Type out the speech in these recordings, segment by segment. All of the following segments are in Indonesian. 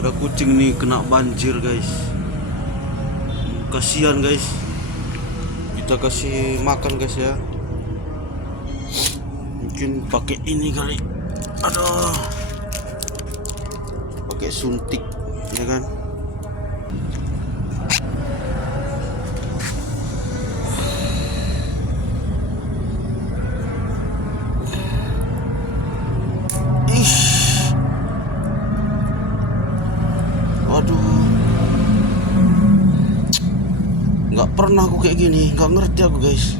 Ada kucing nih kena banjir guys. Kasihan guys. Kita kasih makan guys ya. Mungkin pakai ini kali. Aduh. Pakai suntik ya kan. Waduh, nggak pernah aku kayak gini, nggak ngerti aku guys.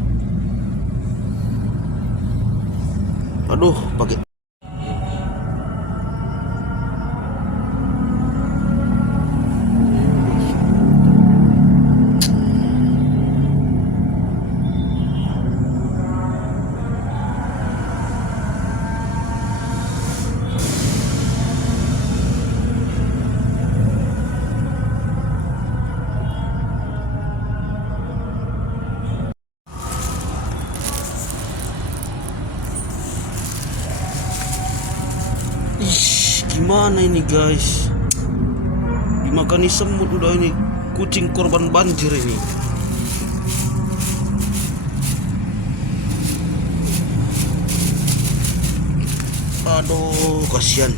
Aduh, pakai gimana ini guys? Dimakani semut udah ini, kucing korban banjir ini. Aduh, kasihan.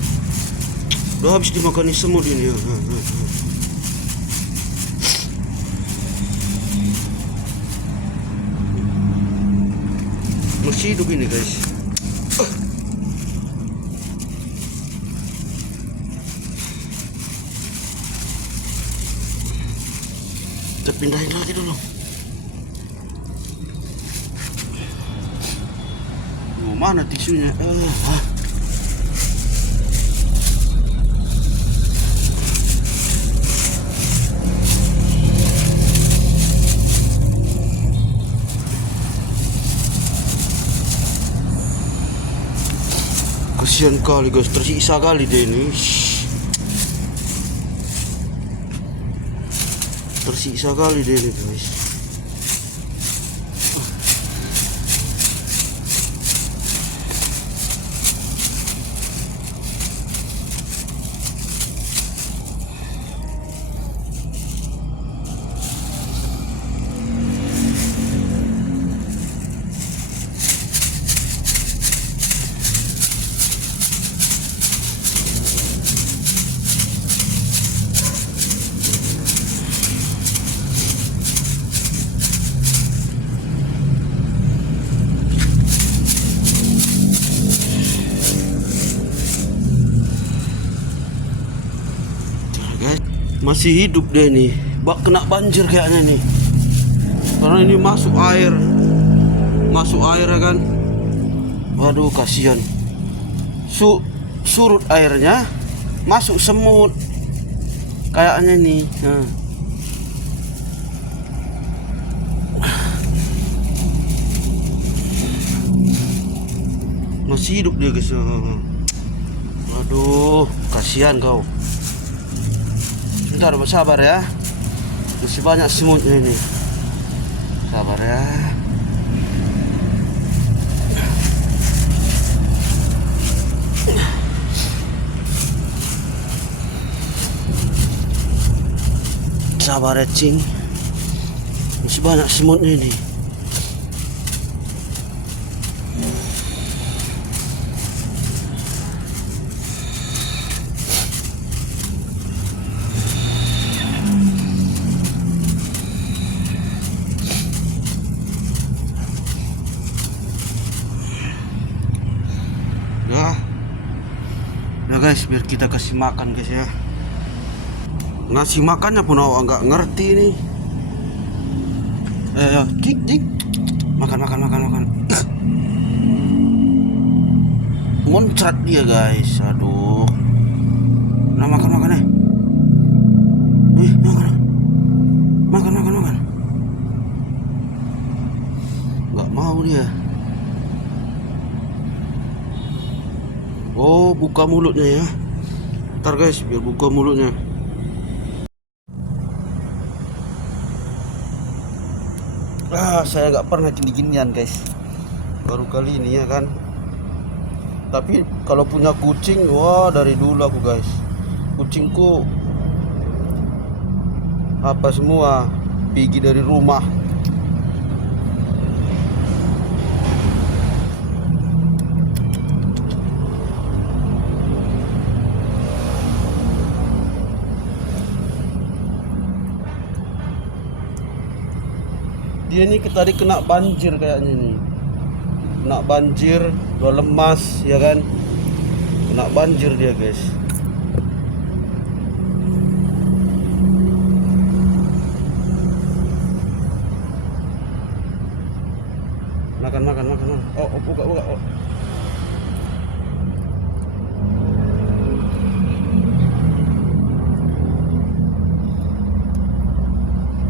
Udah habis dimakani semut ini ya. Masih hidup ini guys. Kita pindahin lagi dulu. Oh, mana tisunya? Kasihan kali guys, tersiksa kali dia ini. Tersiksa kali dia ini guys. Masih hidup dia nih, kena banjir kayaknya nih. Karena ini masuk air ya kan. Waduh, kasihan. Surut airnya, masuk semut kayaknya nih. Nah. Masih hidup dia guys. Waduh, kasihan kau. Bentar, sabar ya. Masih banyak semutnya ini. Sabar ya. Sabar ya, cing. Masih banyak semutnya ini. Nah guys, biar kita kasih makan guys ya. Ngasih makannya pun awak nggak ngerti nih. Cik. Makan. Muncrat dia guys. Aduh. Nah, makan ya. Makan. Nggak mau dia. Oh, buka mulutnya ya. Ntar guys, biar buka mulutnya. Saya nggak pernah gini-ginian guys. Baru kali ini ya kan. Tapi kalau punya kucing, wah dari dulu aku guys. kucingku apa semua pergi dari rumah. Dia nih tadi kena banjir kayaknya nih. Kena banjir, udah lemas ya kan. Kena banjir dia, guys. Makan. Oh, buka. Oh.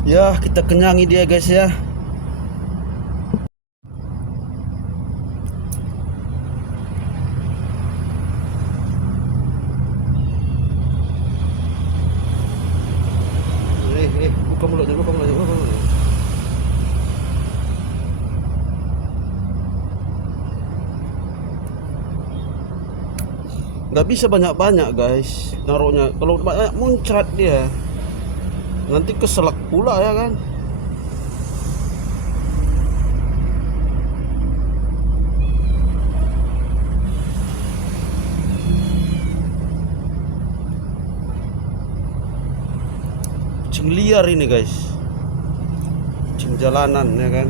Ya, kita kenyangi dia, guys ya. Buka mulutnya. Nggak bisa banyak-banyak, guys, naruhnya. Kalau banyak muncrat dia, nanti keselak pula ya kan. Kucing liar ini, guys, kucing jalanan ya kan.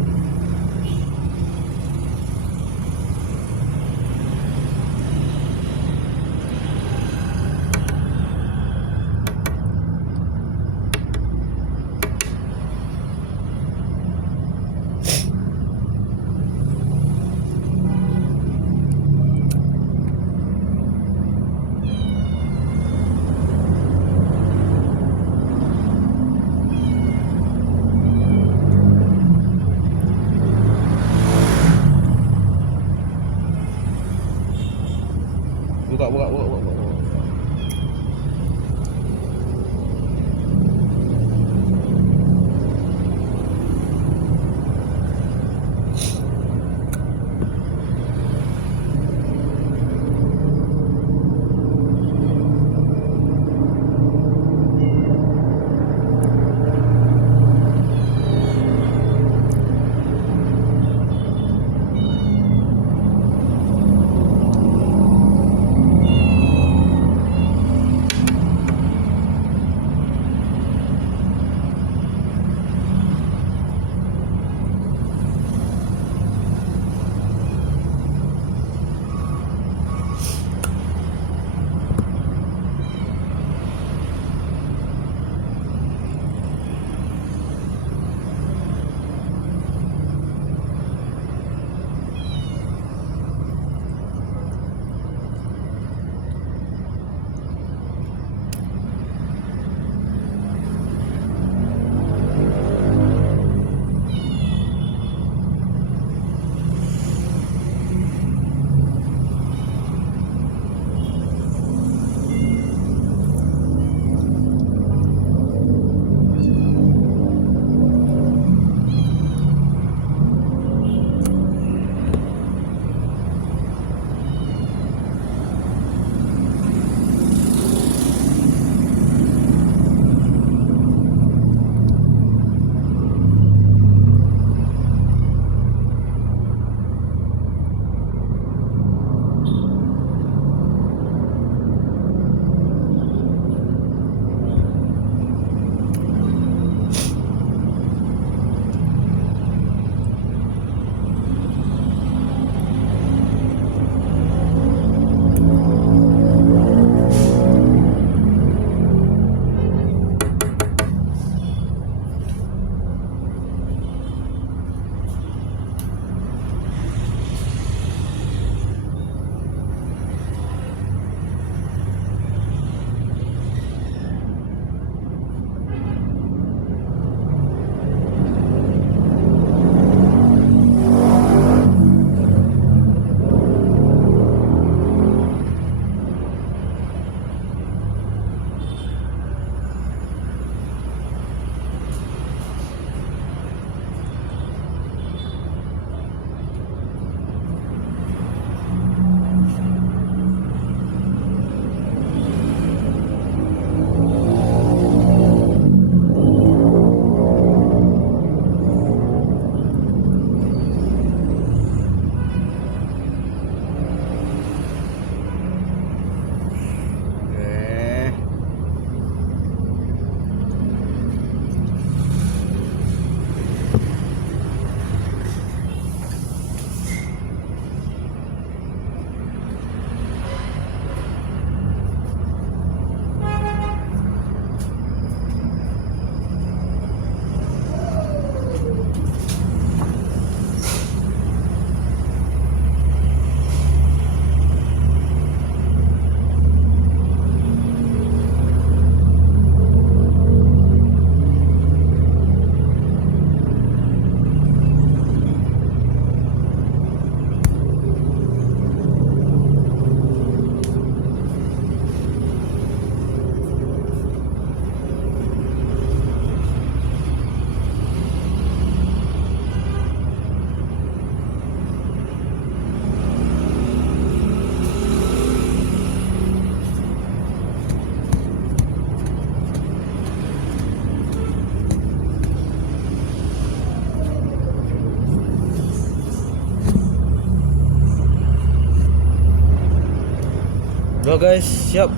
Udah guys, siap.